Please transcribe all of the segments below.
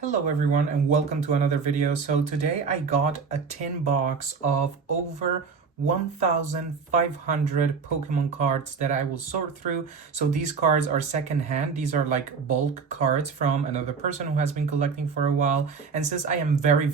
Hello everyone and welcome to another video. So today I got a tin box of over 1,500 Pokemon cards that I will sort through. So these cards are secondhand. These are like bulk cards from another person who has been collecting for a while. And since I am very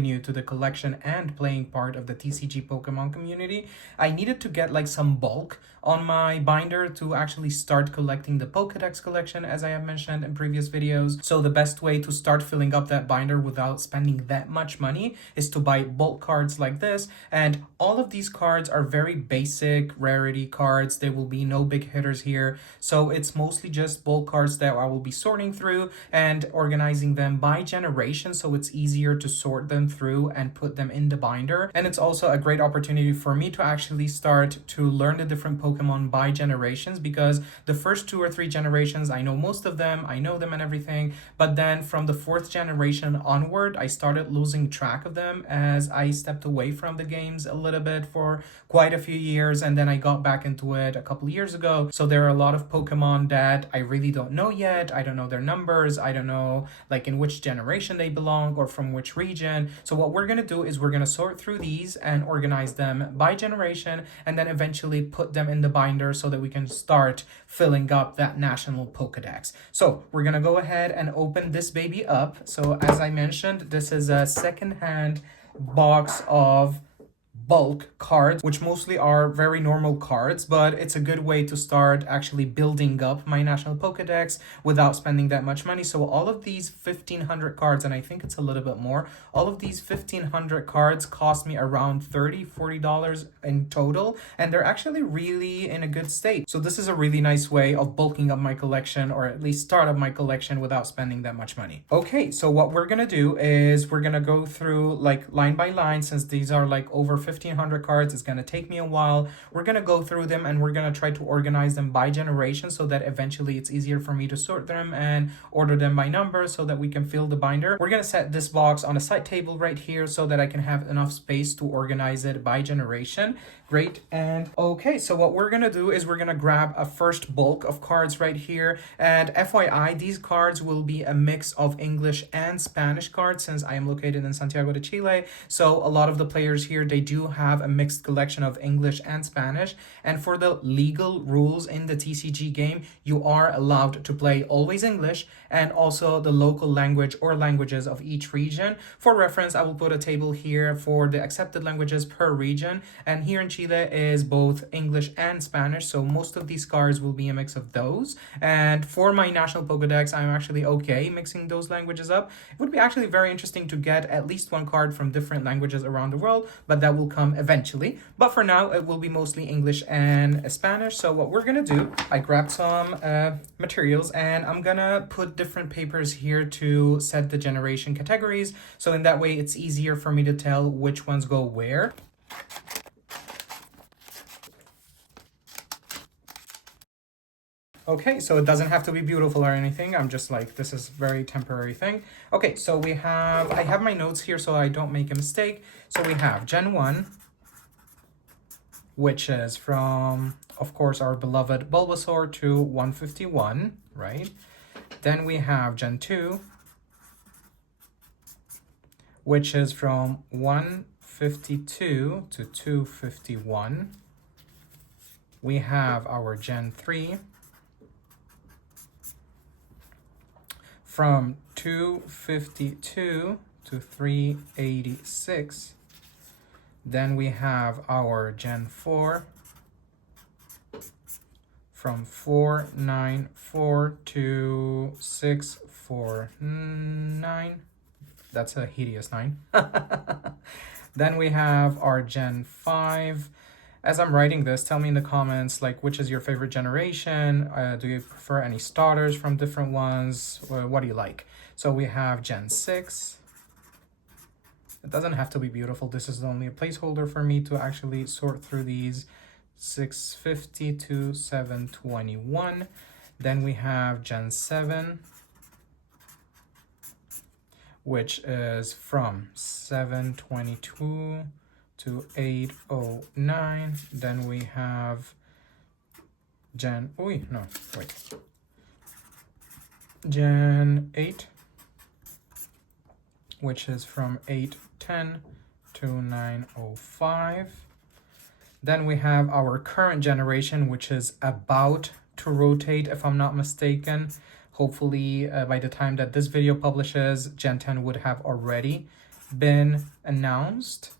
new to the collection and playing part of the TCG Pokemon community, I needed to get like some bulk on my binder to actually start collecting the Pokédex collection, as I have mentioned in previous videos. So the best way to start filling up that binder without spending that much money is to buy bulk cards like this. And all of these cards are very basic rarity cards. There will be no big hitters here. So it's mostly just bulk cards that I will be sorting through and organizing them by generation. So it's easier to sort them through and put them in the binder. And it's also a great opportunity for me to actually start to learn the different Pokemon by generations, because the first 2 or 3 generations, I know most of them, I know them and everything. But then from the 4th generation onward, I started losing track of them as I stepped away from the games a little bit for quite a few years, and then I got back into it a couple of years ago. So there are a lot of Pokemon that I really don't know yet. I don't know their numbers. I don't know like in which generation they belong or from which region. So what we're gonna do is we're gonna sort through these and organize them by generation, and then eventually put them in the binder so that we can start filling up that National Pokédex. So we're gonna go ahead and open this baby up. So as I mentioned, this is a second-hand box of bulk cards, which mostly are very normal cards, but it's a good way to start actually building up my National Pokédex without spending that much money. So all of these 1,500 cards, and I think it's a little bit more, all of these 1,500 cards cost me around $30-$40 in total, and they're actually really in a good state. So this is a really nice way of bulking up my collection, or at least start up my collection without spending that much money. Okay, so what we're gonna do is we're gonna go through like line by line. Since these are like over 1,500 cards, it's gonna take me a while. We're gonna go through them and we're gonna try to organize them by generation so that eventually it's easier for me to sort them and order them by number so that we can fill the binder. We're gonna set this box on a side table right here so that I can have enough space to organize it by generation. Great. And okay, so what we're gonna do is we're gonna grab a first bulk of cards right here. And FYI, these cards will be a mix of English and Spanish cards since I am located in Santiago de Chile. So a lot of the players here, they do have a mixed collection of English and Spanish. And for the legal rules in the TCG game, you are allowed to play always English and also the local language or languages of each region. For reference, I will put a table here for the accepted languages per region. And here in Chile is both English and Spanish, so most of these cards will be a mix of those. And for my National Pokédex, I'm actually okay mixing those languages up. It would be actually very interesting to get at least one card from different languages around the world, but that will come eventually. But for now, it will be mostly English and Spanish. So what we're gonna do, I grabbed some materials and I'm gonna put different papers here to set the generation categories. So in that way, it's easier for me to tell which ones go where. Okay, so it doesn't have to be beautiful or anything. I'm just like, this is very temporary thing. Okay, so I have my notes here so I don't make a mistake. So we have Gen 1, which is from, of course, our beloved Bulbasaur to 151, right? Then we have Gen 2, which is from 152 to 251. We have our Gen 3, from 252 to 386. Then we have our Gen 4 from 494 to 649. That's a hideous 9. Then we have our Gen 5. As I'm writing this, tell me in the comments, like, which is your favorite generation? Do you prefer any starters from different ones? What do you like? So we have Gen 6. It doesn't have to be beautiful. This is only a placeholder for me to actually sort through these. 650 to 721. Then we have Gen 7, which is from 722 to 809. Then we have Gen 8, which is from 810 to 905. Then we have our current generation, which is about to rotate, if I'm not mistaken. Hopefully, by the time that this video publishes, Gen 10 would have already been announced,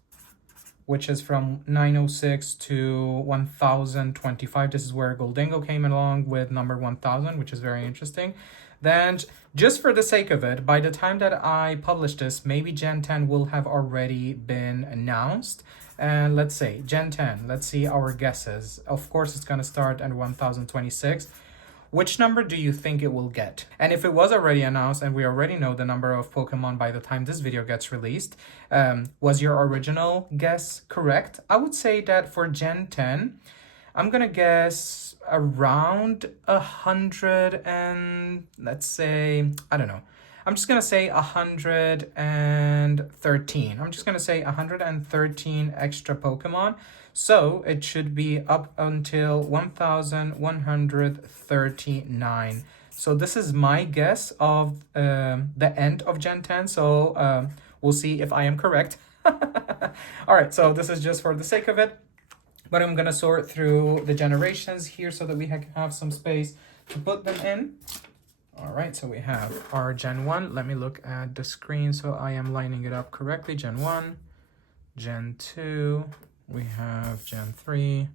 which is from 906 to 1025. This is where Goldengo came along with number 1000, which is very interesting. Then, just for the sake of it, by the time that I publish this, maybe Gen 10 will have already been announced. And let's say Gen 10, let's see our guesses. Of course, it's going to start at 1026. Which number do you think it will get? And if it was already announced and we already know the number of Pokemon by the time this video gets released, was your original guess correct? I would say that for Gen 10, I'm gonna guess around 100 and let's say, I don't know. I'm just gonna say 113. I'm just gonna say 113 extra Pokemon. So it should be up until 1139. So this is my guess of the end of Gen 10. So we'll see if I am correct. All right, so this is just for the sake of it. But I'm going to sort through the generations here so that we can have some space to put them in. All right, so we have our Gen 1. Let me look at the screen so I am lining it up correctly. Gen 1, Gen 2. We have Gen 3,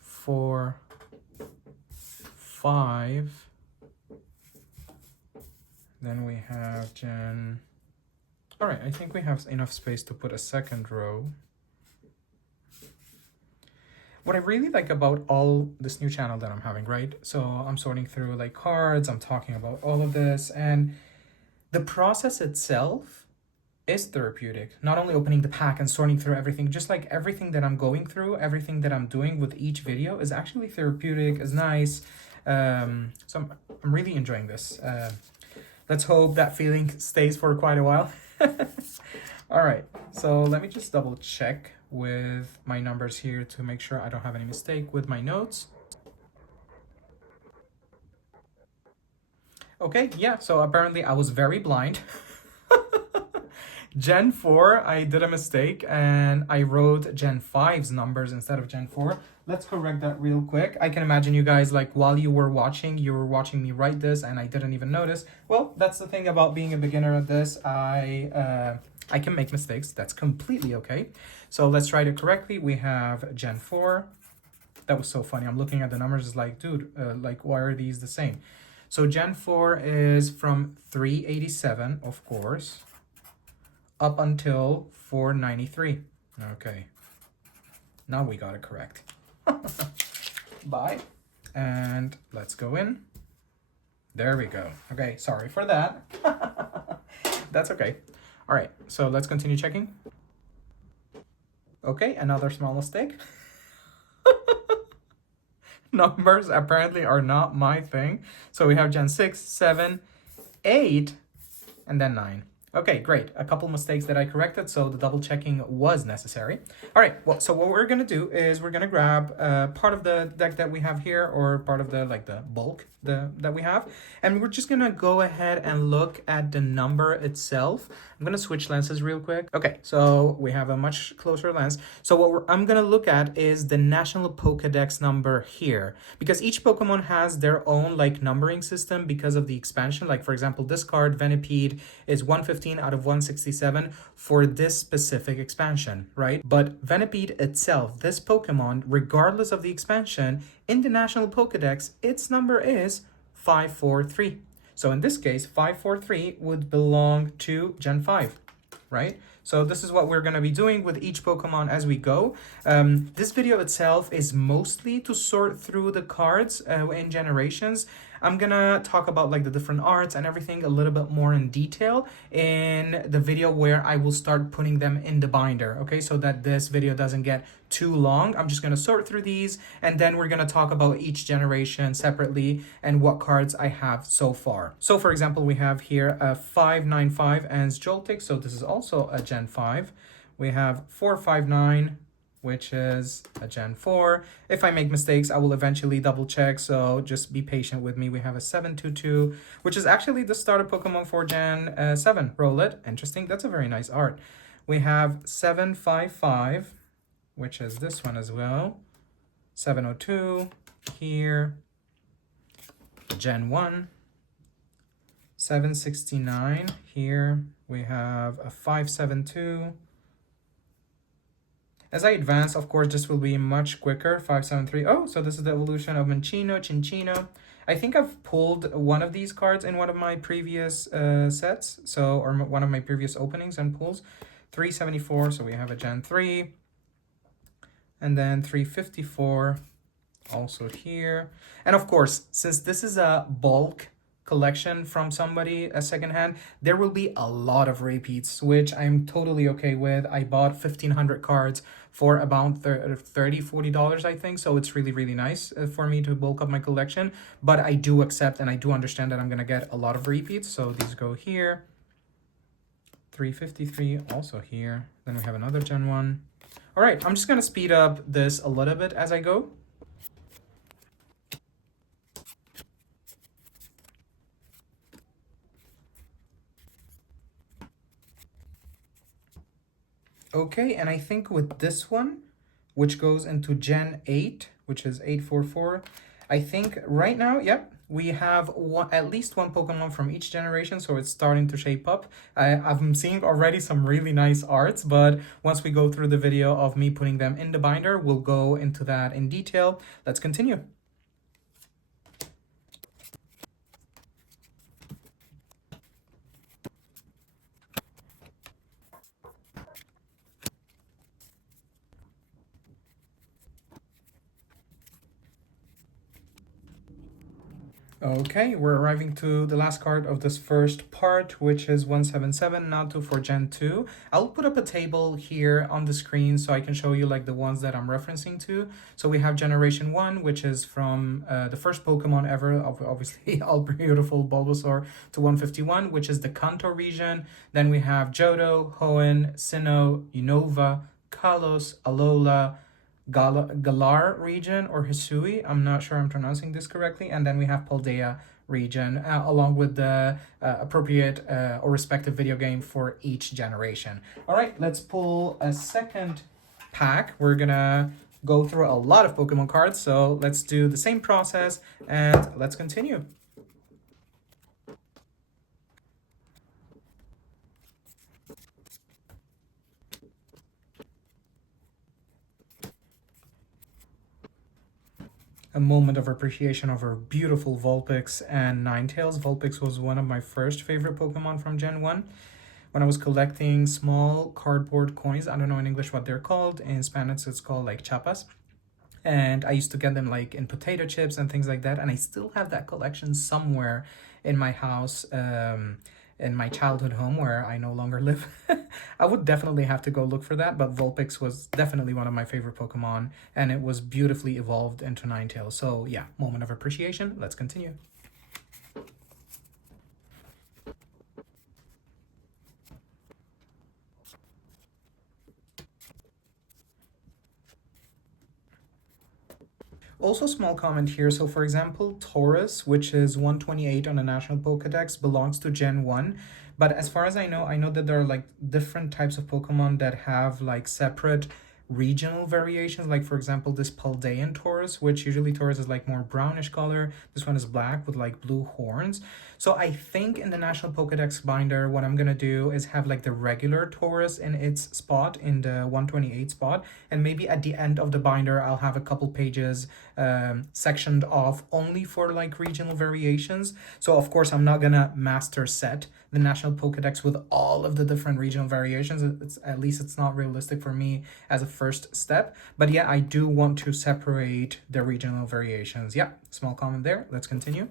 4, 5. Then we have Gen... All right, I think we have enough space to put a second row. What I really like about all this new channel that I'm having, right? So I'm sorting through like cards, I'm talking about all of this, and the process itself is therapeutic. Not only opening the pack and sorting through everything, just like everything that I'm going through, everything that I'm doing with each video is actually therapeutic, is nice. So I'm really enjoying this. Let's hope that feeling stays for quite a while. All right, so let me just double check with my numbers here to make sure I don't have any mistake with my notes. Okay, yeah, so apparently I was very blind. Gen 4, I did a mistake and I wrote Gen 5's numbers instead of Gen 4. Let's correct that real quick. I can imagine you guys, like, while you were watching me write this and I didn't even notice. Well, that's the thing about being a beginner at this. I can make mistakes. That's completely okay. So let's write it correctly. We have Gen 4. That was so funny. I'm looking at the numbers. It's like, dude, like, why are these the same? So Gen 4 is from 387, of course, up until 493. Okay. Now we got it correct. Bye. And let's go in. There we go. Okay, sorry for that. That's okay. All right, so let's continue checking. Okay, another small mistake. Numbers apparently are not my thing. So we have Gen 6, 7, 8, and then 9. Okay, great. A couple mistakes that I corrected, so the double checking was necessary. All right, well, so what we're gonna do is we're gonna grab part of the deck that we have here, or part of the bulk that we have, and we're just gonna go ahead and look at the number itself. I'm gonna switch lenses real quick. Okay, so we have a much closer lens. So what I'm gonna look at is the National Pokédex number here, because each Pokemon has their own like numbering system because of the expansion. Like for example, this card, Venipede, is 115 out of 167 for this specific expansion, right? But Venipede itself, this Pokemon, regardless of the expansion, in the National Pokédex, its number is 543. So in this case, 543 would belong to Gen 5, right? So this is what we're going to be doing with each Pokemon as we go. This video itself is mostly to sort through the cards in generations. I'm gonna talk about like the different arts and everything a little bit more in detail in the video where I will start putting them in the binder, okay? So that this video doesn't get too long. I'm just gonna sort through these and then we're gonna talk about each generation separately and what cards I have so far. So for example, we have here a 595 and Joltik, so this is also a Gen 5. We have 459, which is a Gen 4. If I make mistakes, I will eventually double check, so just be patient with me. We have a 722, which is actually the starter Pokemon for Gen 7. Roll it. Interesting. That's a very nice art. We have 755, which is this one as well. 702 here. Gen 1. 769 here. We have a 572. As I advance, of course, this will be much quicker. 573. Oh, so this is the evolution of Minccino, Cinccino. I think I've pulled one of these cards in one of my previous sets, or one of my previous openings and pulls. 374, so we have a Gen 3. And then 354, also here. And of course, since this is a bulk collection from somebody, a secondhand, there will be a lot of repeats, which I'm totally okay with. I bought 1,500 cards for about $30-$40, I think, so it's really, really nice for me to bulk up my collection. But I do accept and I do understand that I'm gonna get a lot of repeats, so these go here. 353 also here. Then we have another Gen 1. All right, I'm just gonna speed up this a little bit as I go. Okay, and I think with this one, which goes into Gen 8, which is 844, I think right now, yep, we have at least one Pokemon from each generation, so it's starting to shape up. I'm seeing already some really nice arts, but once we go through the video of me putting them in the binder, we'll go into that in detail. Let's continue. Okay, we're arriving to the last card of this first part, which is 177, now to for Gen 2. I'll put up a table here on the screen so I can show you like the ones that I'm referencing to. So we have Generation 1, which is from the first Pokemon ever, obviously all beautiful Bulbasaur, to 151, which is the Kanto region. Then we have Johto, Hoenn, Sinnoh, Unova, Kalos, Alola, Galar region or Hisui. I'm not sure I'm pronouncing this correctly. And then we have Paldea region along with the appropriate or respective video game for each generation. All right, let's pull a second pack. We're gonna go through a lot of Pokemon cards, so let's do the same process and let's continue. A moment of appreciation of our beautiful Vulpix and Ninetales. Vulpix was one of my first favorite Pokemon from Gen 1. When I was collecting small cardboard coins, I don't know in English what they're called. In Spanish, it's called like chapas. And I used to get them like in potato chips and things like that. And I still have that collection somewhere in my house, in my childhood home where I no longer live. I would definitely have to go look for that, but Vulpix was definitely one of my favorite Pokemon, and it was beautifully evolved into Ninetales. So yeah, moment of appreciation. Let's continue. Also, small comment here. So for example, Taurus, which is 128 on the National Pokédex, belongs to Gen 1. But as far as I know that there are like different types of Pokemon that have like separate regional variations. Like for example, this Paldean Taurus, which usually Taurus is like more brownish color. This one is black with like blue horns. So I think in the National Pokédex binder, what I'm gonna do is have like the regular Taurus in its spot, in the 128 spot. And maybe at the end of the binder, I'll have a couple pages sectioned off only for like regional variations. So of course, I'm not gonna master set the National Pokédex with all of the different regional variations. At least it's not realistic for me as a first step. But yeah, I do want to separate the regional variations. Yeah, small comment there. Let's continue.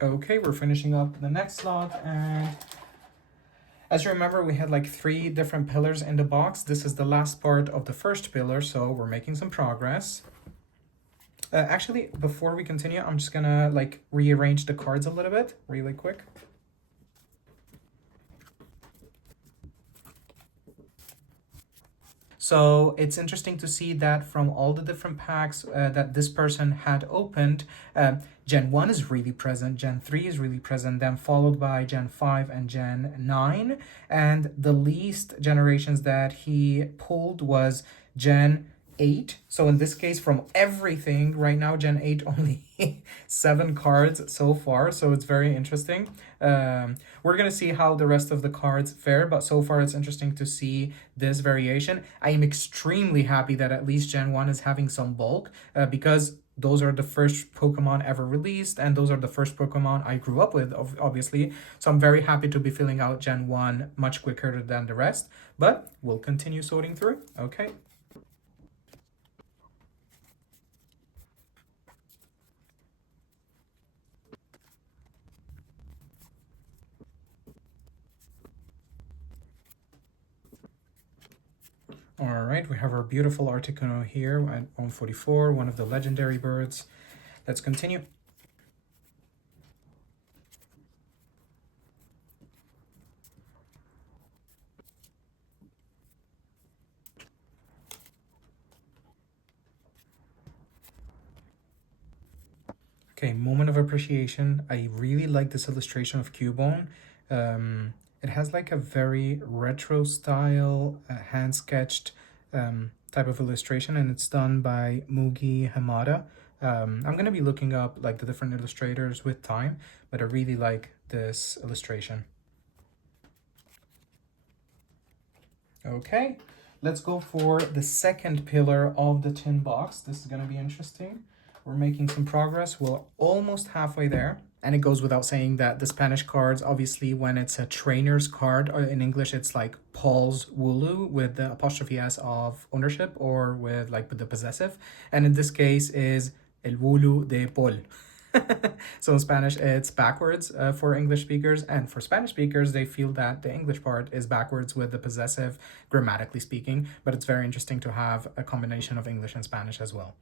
Okay, we're finishing up the next slot, and as you remember, we had like 3 different pillars in the box. This is the last part of the first pillar, so we're making some progress. Actually, before we continue, I'm just gonna like rearrange the cards a little bit really quick. So it's interesting to see that from all the different packs that this person had opened, Gen 1 is really present, Gen 3 is really present, then followed by Gen 5 and Gen 9. And the least generations that he pulled was Gen 8. So in this case, from everything, right now, Gen 8 only 7 cards so far. So it's very interesting. We're going to see how the rest of the cards fare, but so far it's interesting to see this variation. I am extremely happy that at least Gen 1 is having some bulk because those are the first Pokemon ever released, and those are the first Pokemon I grew up with, obviously. So I'm very happy to be filling out Gen 1 much quicker than the rest, but we'll continue sorting through. Okay. All right, we have our beautiful Articuno here at 144, one of the legendary birds. Let's continue. Okay, moment of appreciation. I really like this illustration of Cubone. It has like a very retro style, hand-sketched type of illustration, and it's done by Mugi Hamada. I'm gonna be looking up like the different illustrators with time, but I really like this illustration. Okay, let's go for the second pillar of the tin box. This is gonna be interesting. We're making some progress. We're almost halfway there. And it goes without saying that the Spanish cards, obviously, when it's a trainer's card, or in English, it's like Paul's Wooloo with the apostrophe S of ownership, or with like the possessive. And in this case is El Wooloo de Paul. So in Spanish, it's backwards for English speakers. And for Spanish speakers, they feel that the English part is backwards with the possessive, grammatically speaking. But it's very interesting to have a combination of English and Spanish as well.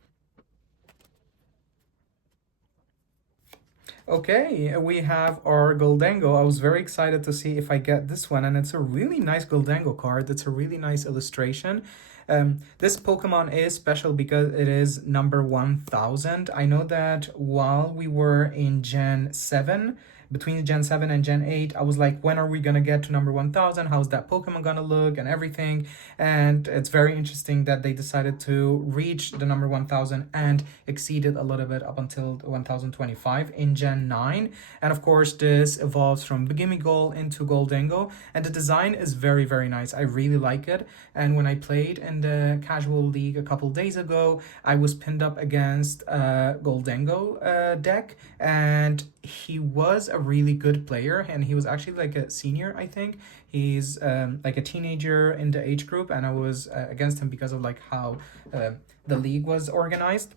Okay, we have our Goldango. I was very excited to see if I get this one, and it's a really nice Goldango card. It's a really nice illustration. This Pokemon is special because it is number 1000. I know that while we were in Gen 7, between Gen 7 and Gen 8, I was like, when are we gonna get to number 1000? How's that Pokemon gonna look and everything? And it's very interesting that they decided to reach the number 1000 and exceed it a little bit up until 1025 in Gen 9. And of course, this evolves from Gimmighoul into Goldango, and the design is very, very nice. I really like it. And when I played in the casual league a couple days ago, I was pinned up against a Goldango deck, and he was a really good player, and he was actually like a senior, I think. He's like a teenager in the age group, and I was against him because of like how the league was organized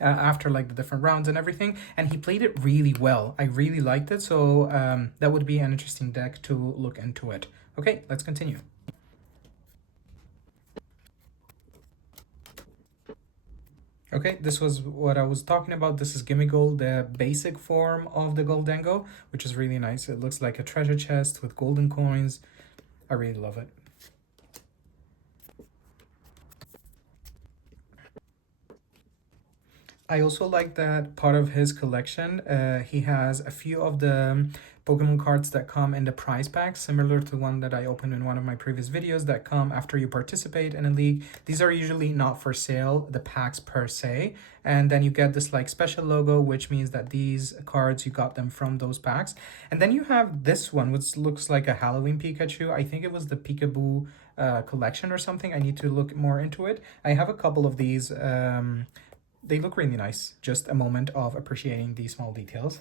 after like the different rounds and everything, and he played it really well. I really liked it, so that would be an interesting deck to look into it. Okay, let's continue. Okay, this was what I was talking about. This is Gimmighoul, the basic form of the Goldango, which is really nice. It looks like a treasure chest with golden coins. I really love it. I also like that part of his collection, he has a few of the Pokemon cards that come in the prize packs, similar to one that I opened in one of my previous videos that come after you participate in a league. These are usually not for sale, the packs per se. And then you get this like special logo, which means that these cards, you got them from those packs. And then you have this one, which looks like a Halloween Pikachu. I think it was the Peekaboo collection or something. I need to look more into it. I have a couple of these. They look really nice. Just a moment of appreciating these small details.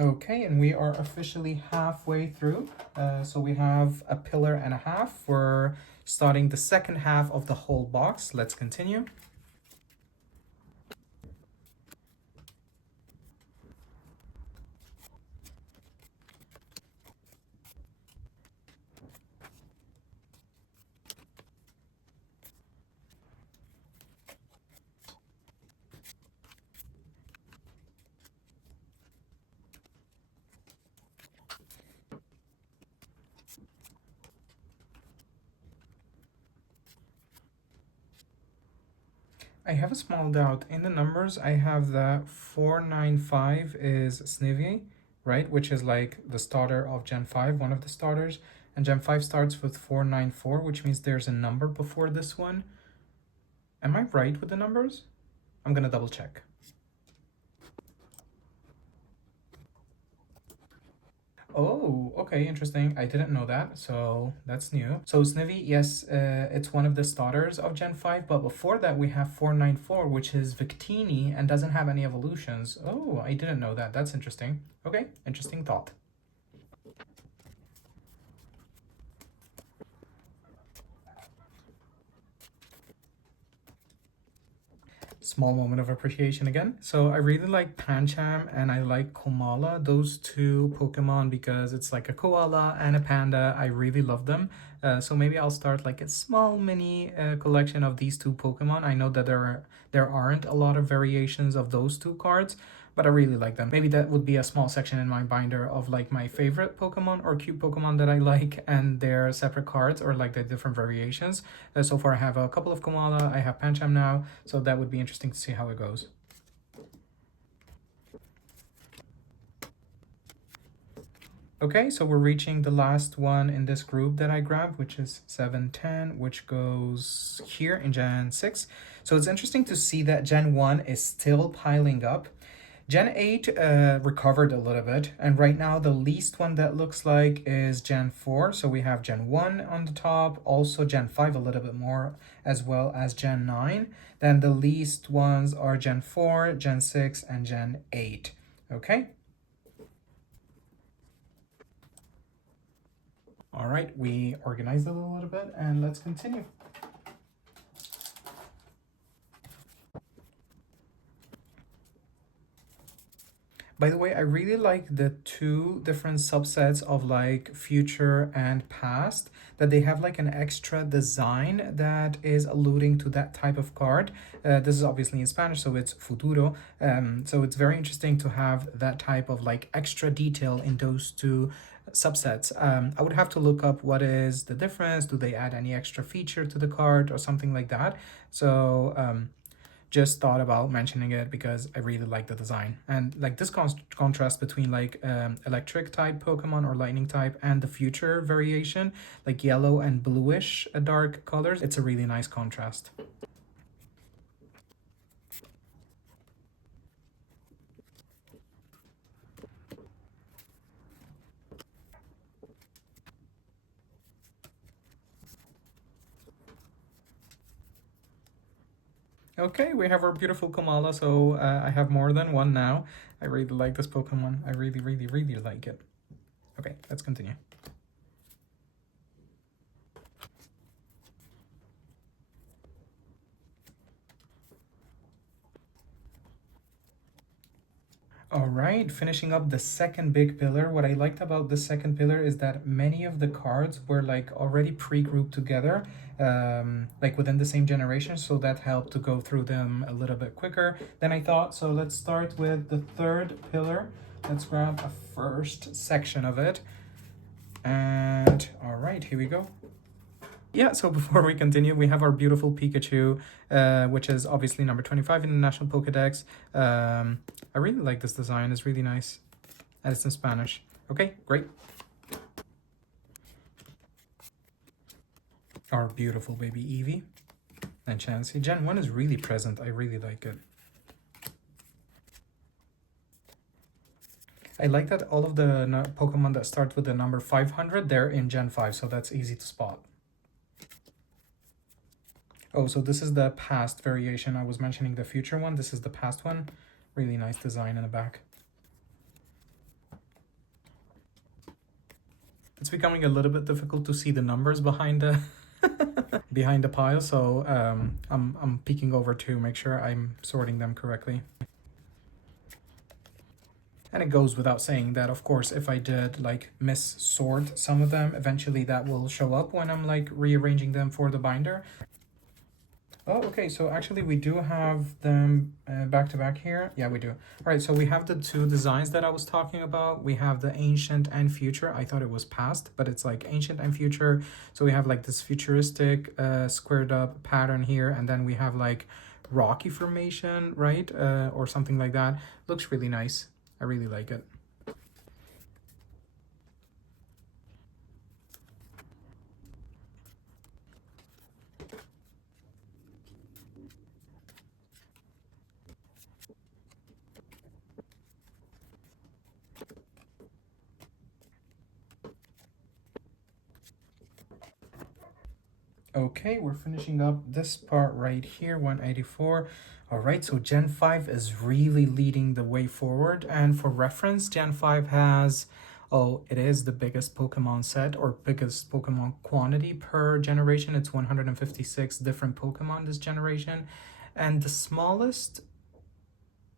Okay, and we are officially halfway through. So we have a pillar and a half. We're starting the second half of the whole box. Let's continue. I have a small doubt. In the numbers, I have that 495 is Snivy, right? Which is like the starter of Gen 5, one of the starters. And Gen 5 starts with 494, which means there's a number before this one. Am I right with the numbers? I'm gonna double check. Oh, okay, interesting. I didn't know that, so that's new. So Snivy, yes, it's one of the starters of Gen 5, but before that we have 494, which is Victini and doesn't have any evolutions. Oh, I didn't know that. That's interesting. Okay, interesting thought. Small moment of appreciation again. So I really like Pancham and I like Komala, those two Pokemon, because it's like a koala and a panda. I really love them. So maybe I'll start like a small mini collection of these two Pokemon. I know that there aren't a lot of variations of those two cards, but I really like them. Maybe that would be a small section in my binder of like my favorite Pokemon or cute Pokemon that I like and their separate cards or like the different variations. So far I have a couple of Komala, I have Pancham now, so that would be interesting to see how it goes. Okay, so we're reaching the last one in this group that I grabbed, which is 710, which goes here in Gen 6. So it's interesting to see that Gen 1 is still piling up. Gen 8 recovered a little bit, and right now the least one that looks like is Gen 4. So we have Gen 1 on the top, also Gen 5 a little bit more, as well as Gen 9. Then the least ones are Gen 4, Gen 6, and Gen 8. Okay? All right, we organized it a little bit, and let's continue. By the way, I really like the two different subsets of like future and past, that they have like an extra design that is alluding to that type of card. This is obviously in Spanish, so it's futuro. So it's very interesting to have that type of like extra detail in those two subsets. I would have to look up what is the difference. Do they add any extra feature to the card or something like that? So just thought about mentioning it because I really like the design and like this contrast between like electric type Pokemon or lightning type and the future variation, like yellow and bluish dark colors. It's a really nice contrast. Okay, we have our beautiful Komala, so I have more than one now. I really like this Pokemon. I really, really, really like it. Okay, let's continue. All right, finishing up the second big pillar. What I liked about the second pillar is that many of the cards were like already pre-grouped together, like within the same generation. So that helped to go through them a little bit quicker than I thought. So let's start with the third pillar. Let's grab a first section of it. And all right, here we go. Yeah, so before we continue, we have our beautiful Pikachu, which is obviously number 25 in the National Pokédex. I really like this design, it's really nice. And it's in Spanish. Okay, great. Our beautiful baby Eevee and Chansey. Gen 1 is really present, I really like it. I like that all of the Pokemon that start with the number 500, they're in Gen 5, so that's easy to spot. Oh, so this is the past variation. I was mentioning the future one. This is the past one. Really nice design in the back. It's becoming a little bit difficult to see the numbers behind the behind the pile, so I'm peeking over to make sure I'm sorting them correctly. And it goes without saying that, of course, if I did like mis-sort some of them, eventually that will show up when I'm like rearranging them for the binder. Oh, okay, so actually we do have them back to back here. Yeah, we do. All right, so we have the two designs that I was talking about. We have the ancient and future. I thought it was past, but it's like ancient and future. So we have like this futuristic squared up pattern here, and then we have like rocky formation, right? Or something like that. Looks really nice. I really like it. Okay, we're finishing up this part right here, 184. All right, so Gen 5 is really leading the way forward. And for reference, Gen 5 has, oh, it is the biggest Pokemon set or biggest Pokemon quantity per generation. It's 156 different Pokemon this generation. And the smallest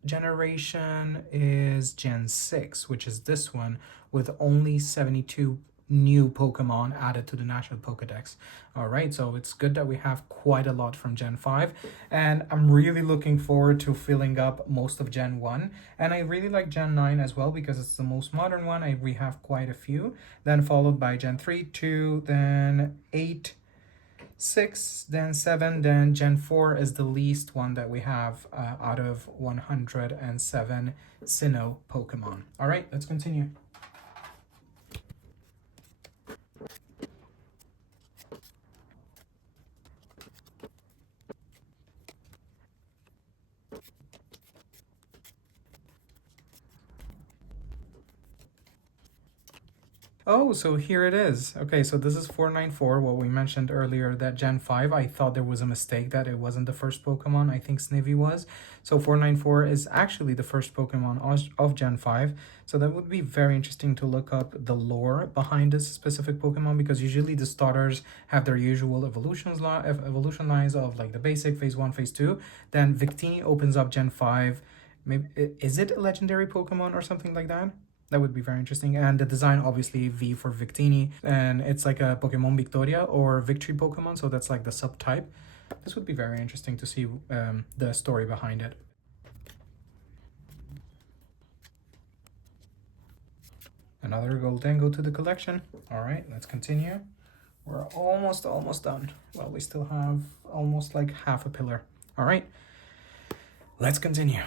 generation is Gen 6, which is this one, with only 72 new Pokemon added to the National Pokédex. All right, so it's good that we have quite a lot from Gen 5, and I'm really looking forward to filling up most of Gen 1, and I really like Gen 9 as well because it's the most modern one. We have quite a few, then followed by Gen 3, 2, then 8, 6, then 7, then Gen 4 is the least one that we have out of 107 Sinnoh Pokemon. All right, let's continue. Oh, so here it is. Okay, so this is 494, what we mentioned earlier, that Gen 5, I thought there was a mistake that it wasn't the first Pokemon. I think Snivy was. So 494 is actually the first Pokemon of Gen 5. So that would be very interesting to look up the lore behind this specific Pokemon, because usually the starters have their usual evolution lines of like the basic, phase 1, phase 2. Then Victini opens up Gen 5. Maybe, is it a legendary Pokemon or something like that? That would be very interesting. And the design, obviously, V for Victini. And it's like a Pokemon Victoria or Victory Pokemon. So that's like the subtype. This would be very interesting to see the story behind it. Another Goldengo to the collection. All right, let's continue. We're almost done. Well, we still have almost like half a pillar. All right, let's continue.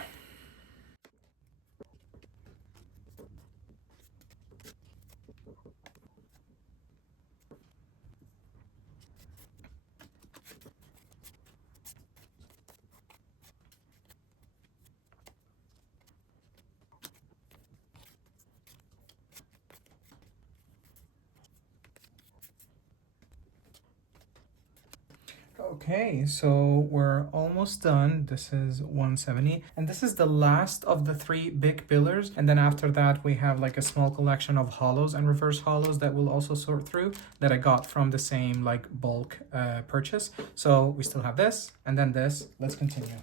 Okay, so we're almost done. This is 170, and this is the last of the 3 big pillars. And then after that, we have like a small collection of hollows and reverse hollows that we'll also sort through, that I got from the same like bulk purchase. So we still have this, and then this. Let's continue.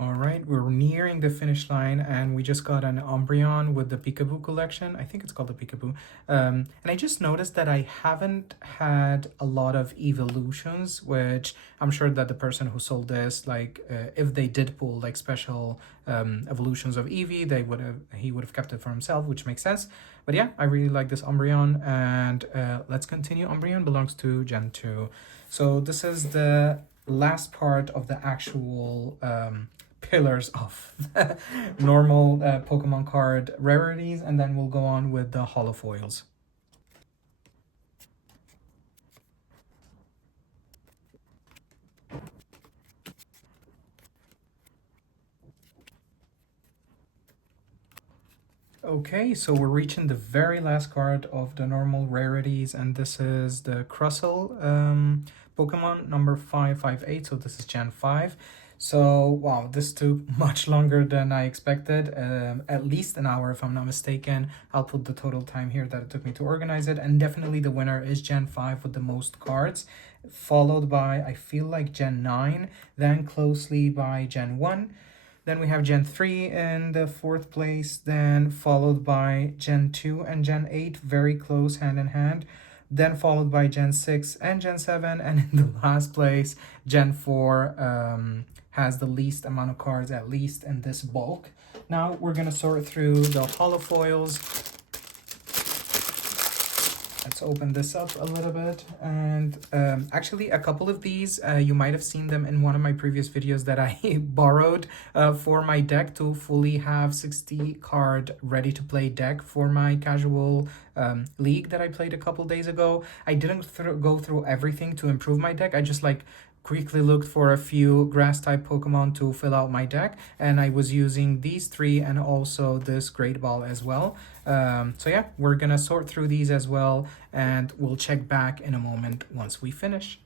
All right, we're nearing the finish line, and we just got an Umbreon with the Peekaboo collection. I think it's called the Peekaboo. And I just noticed that I haven't had a lot of evolutions, which I'm sure that the person who sold this, like, if they did pull like special evolutions of Eevee, he would have kept it for himself, which makes sense. But yeah, I really like this Umbreon, and let's continue. Umbreon belongs to Gen 2. So this is the last part of the actual pillars of the normal Pokemon card rarities, and then we'll go on with the holofoils. Okay, so we're reaching the very last card of the normal rarities, and this is the Crustle Pokemon number 558. So this is Gen 5. So, wow, this took much longer than I expected, at least an hour if I'm not mistaken. I'll put the total time here that it took me to organize it, and definitely the winner is Gen 5 with the most cards, followed by, I feel like, Gen 9, then closely by Gen 1. Then we have Gen 3 in the fourth place, then followed by Gen 2 and Gen 8, very close hand in hand. Then followed by Gen 6 and Gen 7, and in the last place, Gen 4 has the least amount of cards, at least in this bulk. Now we're going to sort through the holofoils. Let's open this up a little bit, and actually a couple of these, you might have seen them in one of my previous videos that I borrowed for my deck to fully have 60 card ready to play deck for my casual league that I played a couple days ago. I didn't go through everything to improve my deck. I just like quickly looked for a few grass type Pokemon to fill out my deck, and I was using these three and also this Great Ball as well. So yeah, we're gonna sort through these as well, and we'll check back in a moment once we finish.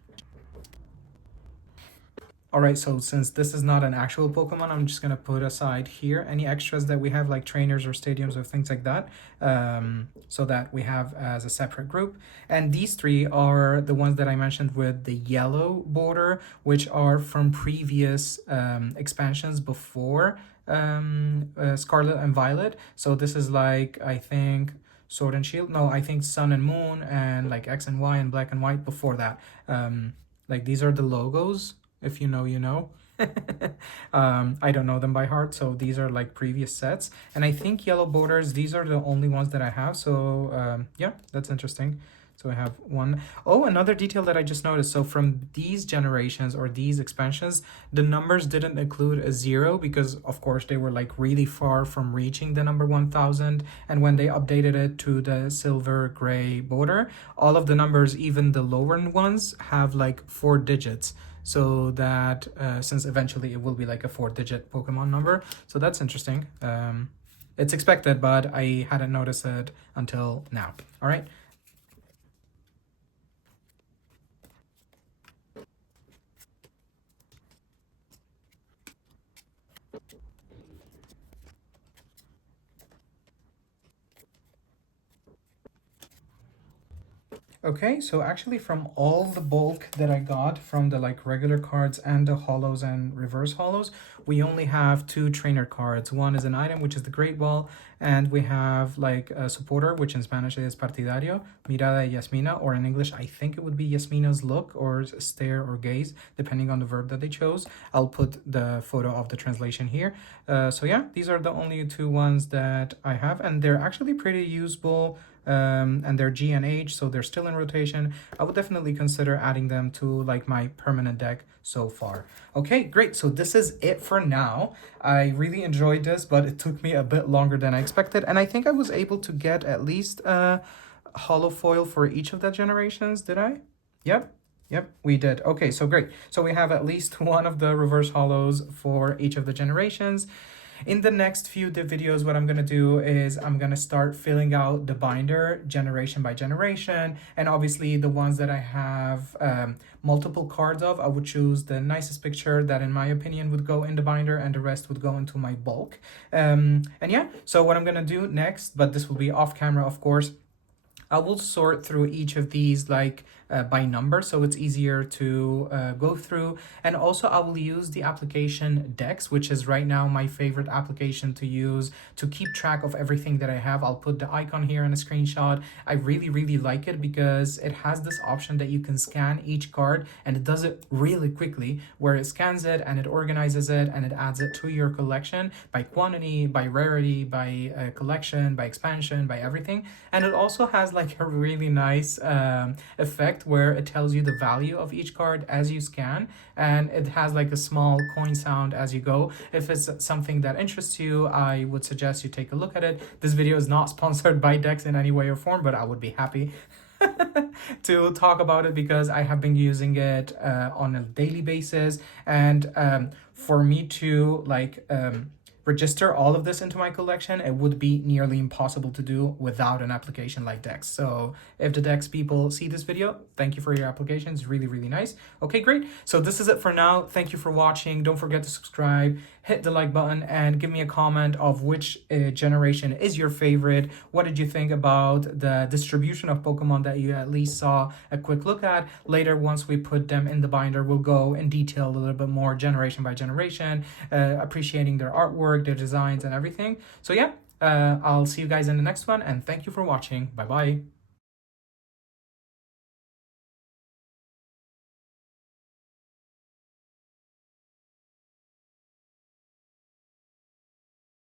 Alright, so since this is not an actual Pokemon, I'm just gonna put aside here any extras that we have, like trainers or stadiums or things like that, so that we have as a separate group. And these three are the ones that I mentioned with the yellow border, which are from previous expansions before Scarlet and Violet. So this is like, I think, Sword and Shield. No, I think Sun and Moon, and like X and Y and Black and White before that. Like these are the logos. If you know, you know. I don't know them by heart, so these are like previous sets. And I think yellow borders, these are the only ones that I have. So yeah, that's interesting. So I have one. Oh, another detail that I just noticed. So from these generations or these expansions, the numbers didn't include a 0 because, of course, they were like really far from reaching the number 1000. And when they updated it to the silver gray border, all of the numbers, even the lower ones, have like 4 digits. So that since eventually it will be like a 4-digit Pokemon number. So that's interesting. It's expected, but I hadn't noticed it until now. All right. Okay, so actually from all the bulk that I got from the like regular cards and the holos and reverse holos, we only have 2 trainer cards. One is an item, which is the Great Ball, and we have like a supporter, which in Spanish is partidario, mirada y Yasmina, or in English, I think it would be Yasmina's look or stare or gaze, depending on the verb that they chose. I'll put the photo of the translation here. So yeah, these are the only 2 ones that I have, and they're actually pretty usable. And they're G and H, so they're still in rotation. I would definitely consider adding them to like my permanent deck so far. Okay, great. So this is it for now. I really enjoyed this, but it took me a bit longer than I expected. And I think I was able to get at least a holo foil for each of the generations. Did I? Yep. Yep, we did. Okay, so great. So we have at least one of the reverse holos for each of the generations. In the next few videos, what I'm going to do is I'm going to start filling out the binder generation by generation. And obviously the ones that I have multiple cards of, I would choose the nicest picture that in my opinion would go in the binder, and the rest would go into my bulk. And yeah, so what I'm going to do next, but this will be off camera, of course, I will sort through each of these like by number, so it's easier to go through. And also I will use the application Dex, which is right now my favorite application to use to keep track of everything that I have. I'll put the icon here in a screenshot. I really like it because it has this option that you can scan each card, and it does it really quickly, where it scans it and it organizes it and it adds it to your collection by quantity, by rarity, by collection, by expansion, by everything. And it also has like a really nice effect where it tells you the value of each card as you scan, and it has like a small coin sound as you go. If it's something that interests you, I would suggest you take a look at it. This video is not sponsored by Dex in any way or form, but I would be happy to talk about it because I have been using it on a daily basis, and for me to register all of this into my collection, it would be nearly impossible to do without an application like Dex. So if the Dex people see this video, thank you for your application. It's really, really nice. Okay, great. So this is it for now. Thank you for watching. Don't forget to subscribe, hit the like button, and give me a comment of which generation is your favorite. What did you think about the distribution of Pokemon that you at least saw a quick look at? Later, once we put them in the binder, we'll go in detail a little bit more generation by generation, appreciating their artwork, their designs, and everything. So yeah, I'll see you guys in the next one, and thank you for watching. Bye bye.